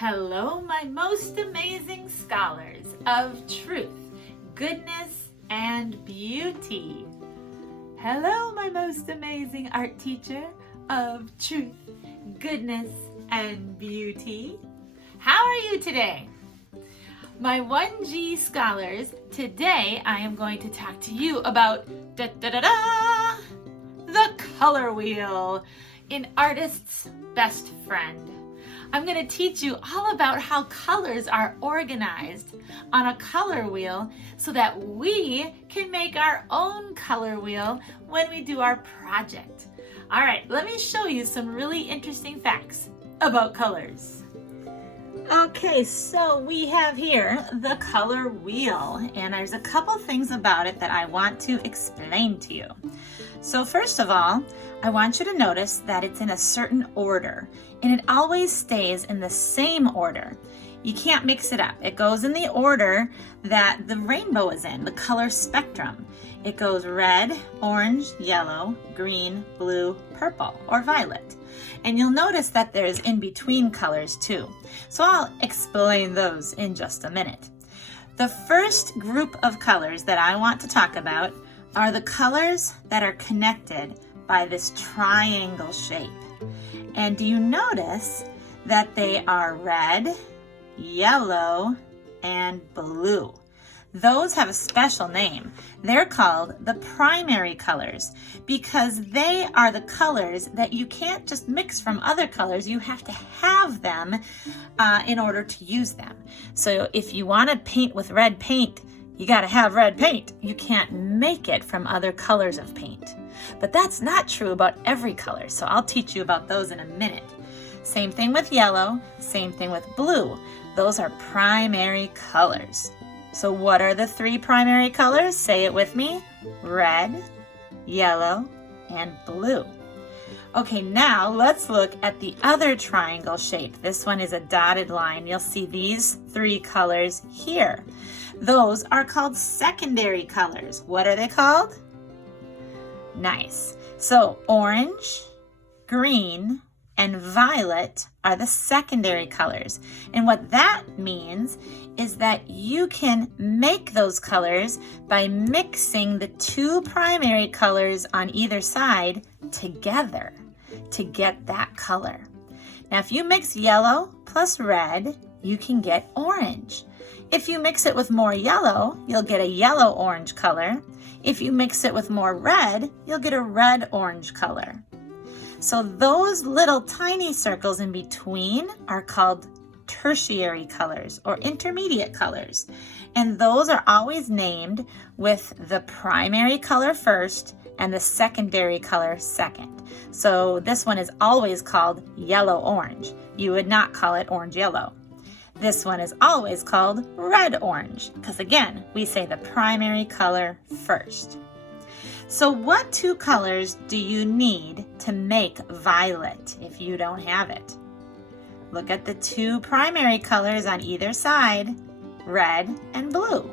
Hello, my most amazing scholars of truth, goodness, and beauty. Hello, my most amazing art teacher of truth, goodness, and beauty. How are you today? My 1G scholars, today I am going to talk to you about the color wheel, an artist's best friend. I'm going to teach you all about how colors are organized on a color wheel so that we can make our own color wheel when we do our project. All right, let me show you some really interesting facts about colors. Okay, so we have here the color wheel, and there's a couple things about it that I want to explain to you. So first of all, I want you to notice that it's in a certain order, and it always stays in the same order. You can't mix it up. It goes in the order that the rainbow is in, the color spectrum. It goes red, orange, yellow, green, blue, purple, or violet. And you'll notice that there's in-between colors too. So I'll explain those in just a minute. The first group of colors that I want to talk about are the colors that are connected by this triangle shape. And do you notice that they are red, yellow, and blue? Those have a special name. They're called the primary colors because they are the colors that you can't just mix from other colors. You have to have them in order to use them. So if you want to paint with red paint, you got to have red paint. You can't make it from other colors of paint. But that's not true about every color, so I'll teach you about those in a minute. Same thing with yellow, same thing with blue. Those are primary colors. So what are the three primary colors? Say it with me. Red, yellow, and blue. Okay, now let's look at the other triangle shape. This one is a dotted line. You'll see these three colors here. Those are called secondary colors. What are they called? Nice. So orange, green, and violet are the secondary colors. And what that means is that you can make those colors by mixing the two primary colors on either side together to get that color. Now, if you mix yellow plus red, you can get orange. If you mix it with more yellow, you'll get a yellow-orange color. If you mix it with more red, you'll get a red-orange color. So those little tiny circles in between are called tertiary colors or intermediate colors. And those are always named with the primary color first and the secondary color second. So this one is always called yellow-orange. You would not call it orange-yellow. This one is always called red-orange because, again, we say the primary color first. So what two colors do you need to make violet if you don't have it? Look at the two primary colors on either side, red and blue.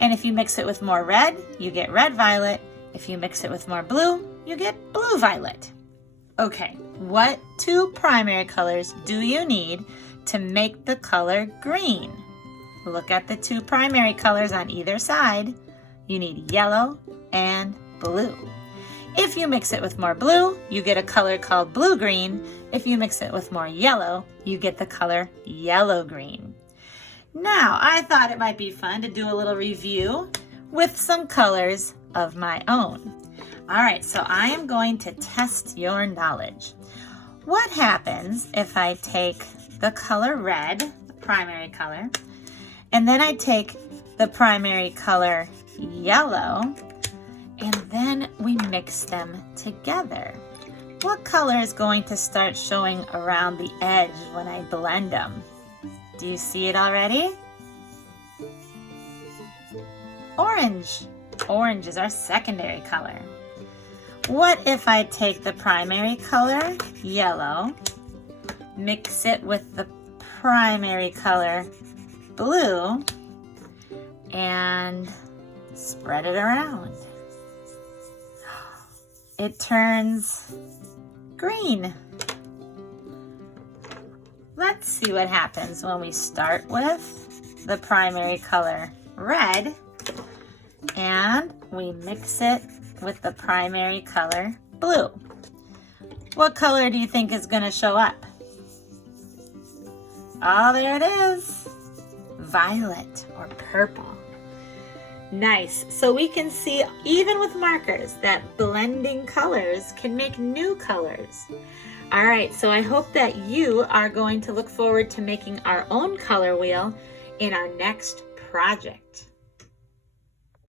And if you mix it with more red, you get red-violet. If you mix it with more blue, you get blue-violet. Okay, what two primary colors do you need to make the color green? Look at the two primary colors on either side. You need yellow and blue. If you mix it with more blue, you get a color called blue-green. If you mix it with more yellow, you get the color yellow-green. Now, I thought it might be fun to do a little review with some colors of my own. All right, so I am going to test your knowledge. What happens if I take the color red, the primary color, and then I take the primary color yellow, and then we mix them together? What color is going to start showing around the edge when I blend them? Do you see it already? Orange. Orange is our secondary color. What if I take the primary color, yellow, mix it with the primary color, blue, and spread it around? It turns green. let's see what happens when we start with the primary color red and we mix it with the primary color blue. What color do you think is going to show up? Oh, there it is. Violet or purple. Nice. So we can see, even with markers, that blending colors can make new colors. All right, so I hope that you are going to look forward to making our own color wheel in our next project.